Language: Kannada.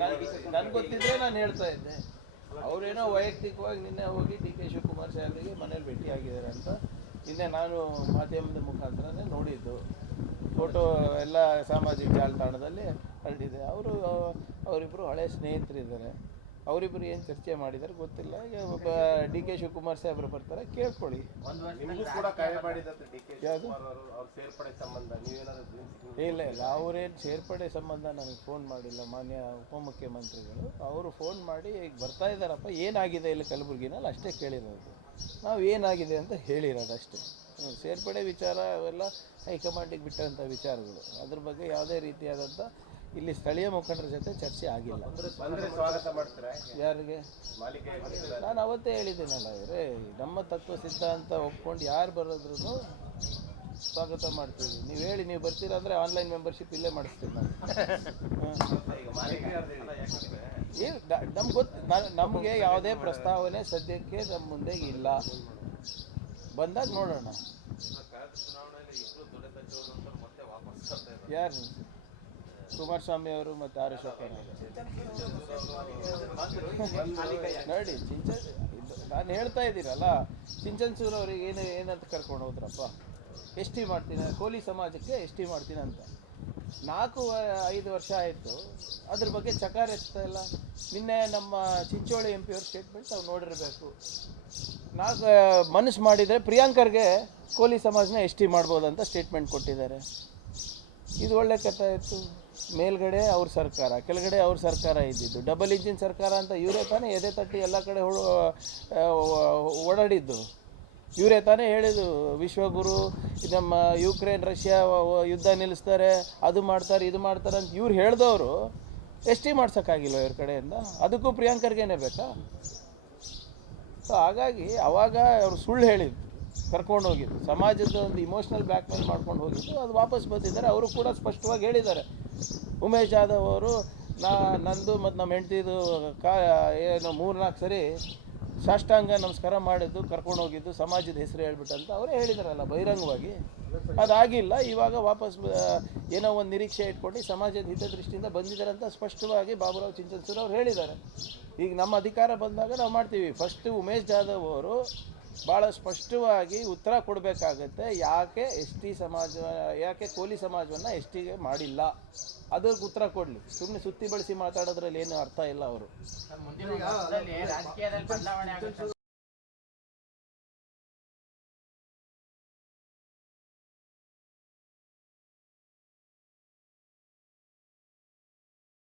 ನನ್ಗೆ ಗೊತ್ತಿದ್ರೆ ನಾನು ಹೇಳ್ತಾ ಇದ್ದೆ. ಅವರೇನೋ ವೈಯಕ್ತಿಕವಾಗಿ ನಿನ್ನೆ ಹೋಗಿ ಡಿ ಕೆ ಶಿವಕುಮಾರ್ ಸಾಹೇಬರಿಗೆ ಮನೇಲಿ ಭೇಟಿಯಾಗಿದ್ದಾರೆ ಅಂತ. ನಿನ್ನೆ ನಾನು ಮಾಧ್ಯಮದ ಮುಖಾಂತರನೇ ನೋಡಿದ್ದು. ಫೋಟೋ ಎಲ್ಲ ಸಾಮಾಜಿಕ ಜಾಲತಾಣದಲ್ಲಿ ಹರಡಿದೆ. ಅವರು ಅವರಿಬ್ಬರು ಹಳೆ ಸ್ನೇಹಿತರಿದ್ದಾರೆ. ಅವರಿಬ್ಬರು ಏನು ಚರ್ಚೆ ಮಾಡಿದ್ದಾರೆ ಗೊತ್ತಿಲ್ಲ. ಈಗ ಒಬ್ಬ ಡಿ ಕೆ ಶಿವಕುಮಾರ್ ಸಾಹೇಬರು ಬರ್ತಾರೆ ಕೇಳ್ಕೊಳ್ಳಿ. ಇಲ್ಲ ಇಲ್ಲ. ಅವರೇನು ಸೇರ್ಪಡೆ ಸಂಬಂಧ ನನಗೆ ಫೋನ್ ಮಾಡಿಲ್ಲ ಮಾನ್ಯ ಉಪಮುಖ್ಯಮಂತ್ರಿಗಳು. ಅವರು ಫೋನ್ ಮಾಡಿ ಈಗ ಬರ್ತಾ ಇದ್ದಾರಪ್ಪ ಏನಾಗಿದೆ ಇಲ್ಲಿ ಕಲಬುರಗಿನಲ್ಲಿ? ಅಷ್ಟೇ ಕೇಳಿರೋದು. ನಾವು ಏನಾಗಿದೆ ಅಂತ ಹೇಳಿರೋದು ಅಷ್ಟೇ. ಸೇರ್ಪಡೆ ವಿಚಾರ ಅವೆಲ್ಲ ಹೈಕಮಾಂಡಿಗೆ ಬಿಟ್ಟಂಥ ವಿಚಾರಗಳು. ಅದ್ರ ಬಗ್ಗೆ ಯಾವುದೇ ರೀತಿಯಾದಂಥ ಇಲ್ಲಿ ಸ್ಥಳೀಯ ಮುಖಂಡರ ಜೊತೆ ಚರ್ಚೆ ಆಗಿಲ್ಲ. ಯಾರಿಗೆ. ನಾನು ಅವತ್ತೇ ಹೇಳಿದ್ದೀನಲ್ಲ ಇವರೇ ನಮ್ಮ ತತ್ವ ಸಿದ್ಧಾಂತ ಒಪ್ಕೊಂಡು ಯಾರು ಬರೋದ್ರೂ ಸ್ವಾಗತ ಮಾಡ್ತೀವಿ. ನೀವು ಹೇಳಿ ನೀವು ಬರ್ತೀರಾ ಅಂದರೆ ಆನ್ಲೈನ್ ಮೆಂಬರ್ಶಿಪ್ ಇಲ್ಲೇ ಮಾಡಿಸ್ತೀವಿ. ಏನು ನಮ್ಗೆ ಗೊತ್ತು ನಮಗೆ ಯಾವುದೇ ಪ್ರಸ್ತಾವನೆ ಸದ್ಯಕ್ಕೆ ನಮ್ಮ ಮುಂದೆ ಇಲ್ಲ. ಬಂದಾಗ ನೋಡೋಣ. ಯಾರು ಕುಮಾರಸ್ವಾಮಿ ಅವರು ಮತ್ತು ಆರ್ ಅಶೋಕ್ ನೋಡಿ, ಚಿಂಚನ್ ನಾನು ಹೇಳ್ತಾ ಇದ್ದೀರಲ್ಲ ಚಿಂಚನ್ಸೂರು ಅವ್ರಿಗೆ ಏನು, ಏನಂತ ಕರ್ಕೊಂಡು ಹೋದ್ರಪ್ಪ? ಎಸ್ ಟಿ ಮಾಡ್ತೀನಿ, ಕೋಲಿ ಸಮಾಜಕ್ಕೆ ಎಸ್ ಟಿ ಮಾಡ್ತೀನಿ ಅಂತ. ನಾಲ್ಕು, ಐದು ವರ್ಷ ಆಯಿತು. ಅದ್ರ ಬಗ್ಗೆ ಚಕಾರ ಎತ್ತಾ ಇಲ್ಲ. ನಿನ್ನೆ ನಮ್ಮ ಚಿಂಚೋಳಿ ಎಂ ಪಿ ಅವ್ರ ಸ್ಟೇಟ್ಮೆಂಟ್ ನಾವು ನೋಡಿರಬೇಕು. ನಾಲ್ಕು ಮನಸ್ಸು ಮಾಡಿದರೆ ಪ್ರಿಯಾಂಕರ್ಗೆ ಕೋಲಿ ಸಮಾಜನ ಎಸ್ ಟಿ ಮಾಡ್ಬೋದು ಅಂತ ಸ್ಟೇಟ್ಮೆಂಟ್ ಕೊಟ್ಟಿದ್ದಾರೆ. ಇದು ಒಳ್ಳೆ ಕಥೆ ಆಯಿತು. ಮೇಲ್ಗಡೆ ಅವ್ರ ಸರ್ಕಾರ, ಕೆಳಗಡೆ ಅವ್ರ ಸರ್ಕಾರ ಇದ್ದಿದ್ದು. ಡಬಲ್ ಇಂಜಿನ್ ಸರ್ಕಾರ ಅಂತ ಇವರೇ ತಾನೇ ಎದೆ ತಟ್ಟಿ ಎಲ್ಲ ಕಡೆ ಓಡಾಡಿದ್ದು. ಇವರೇ ತಾನೇ ಹೇಳಿದ್ದು, ವಿಶ್ವಗುರು ನಮ್ಮ ಯುಕ್ರೇನ್ ರಷ್ಯಾ ಯುದ್ಧ ನಿಲ್ಲಿಸ್ತಾರೆ, ಅದು ಮಾಡ್ತಾರೆ, ಇದು ಮಾಡ್ತಾರೆ ಅಂತ ಇವ್ರು ಹೇಳಿದವರು, ಎಸ್ ಟಿ ಮಾಡ್ಸೋಕ್ಕಾಗಿಲ್ಲ ಇವ್ರ ಕಡೆಯಿಂದ. ಅದಕ್ಕೂ ಪ್ರಿಯಾಂಕರ್ಗೇನೆ ಬೇಕಾ? ಸೊ ಹಾಗಾಗಿ ಅವಾಗ ಅವರು ಸುಳ್ಳು ಹೇಳಿದ್ದು ಕರ್ಕೊಂಡು ಹೋಗಿದ್ದು ಸಮಾಜದ ಒಂದು ಇಮೋಷ್ನಲ್ ಬ್ಲ್ಯಾಕ್ ಮೇಲ್ ಮಾಡ್ಕೊಂಡು ಹೋಗಿದ್ದು. ಅದು ವಾಪಸ್ ಬಂದಿದ್ದಾರೆ. ಅವರು ಕೂಡ ಸ್ಪಷ್ಟವಾಗಿ ಹೇಳಿದ್ದಾರೆ. ಉಮೇಶ್ ಜಾಧವ್ ಅವರು, ನಾ, ನಂದು ಮತ್ತು ನಮ್ಮ ಹೆಂಡ್ತಿದು ಕಾ, ಏನು ಮೂರ್ನಾಲ್ಕು ಸರಿ ಸಾಷ್ಟಾಂಗ ನಮಸ್ಕಾರ ಮಾಡಿದ್ದು ಕರ್ಕೊಂಡು ಹೋಗಿದ್ದು ಸಮಾಜದ ಹೆಸರು ಹೇಳ್ಬಿಟ್ಟು ಅಂತ ಅವರೇ ಹೇಳಿದಾರಲ್ಲ ಬಹಿರಂಗವಾಗಿ. ಅದಾಗಿಲ್ಲ. ಇವಾಗ ವಾಪಸ್ ಏನೋ ಒಂದು ನಿರೀಕ್ಷೆ ಇಟ್ಕೊಂಡು ಸಮಾಜದ ಹಿತದೃಷ್ಟಿಯಿಂದ ಬಂದಿದ್ದಾರೆ ಅಂತ ಸ್ಪಷ್ಟವಾಗಿ ಬಾಬುರಾವ್ ಚಿಂಚನ್ಸೂರ್ ಅವ್ರು ಹೇಳಿದ್ದಾರೆ. ಈಗ ನಮ್ಮ ಅಧಿಕಾರ ಬಂದಾಗ ನಾವು ಮಾಡ್ತೀವಿ. ಫಸ್ಟ್ ಉಮೇಶ್ ಜಾಧವ್ ಅವರು ಭಾಳ ಸ್ಪಷ್ಟವಾಗಿ ಉತ್ತರ ಕೊಡಬೇಕಾಗತ್ತೆ, ಯಾಕೆ ಎಸ್ ಟಿ ಸಮಾಜ, ಯಾಕೆ ಕೋಲಿ ಸಮಾಜವನ್ನು ಎಸ್ ಟಿಗೆ ಮಾಡಿಲ್ಲ? ಅದಕ್ಕೆ ಉತ್ತರ ಕೊಡಲಿ. ಸುಮ್ಮನೆ ಸುತ್ತಿ ಬಳಸಿ ಮಾತಾಡೋದ್ರಲ್ಲಿ ಏನು ಅರ್ಥ ಇಲ್ಲ ಅವರು.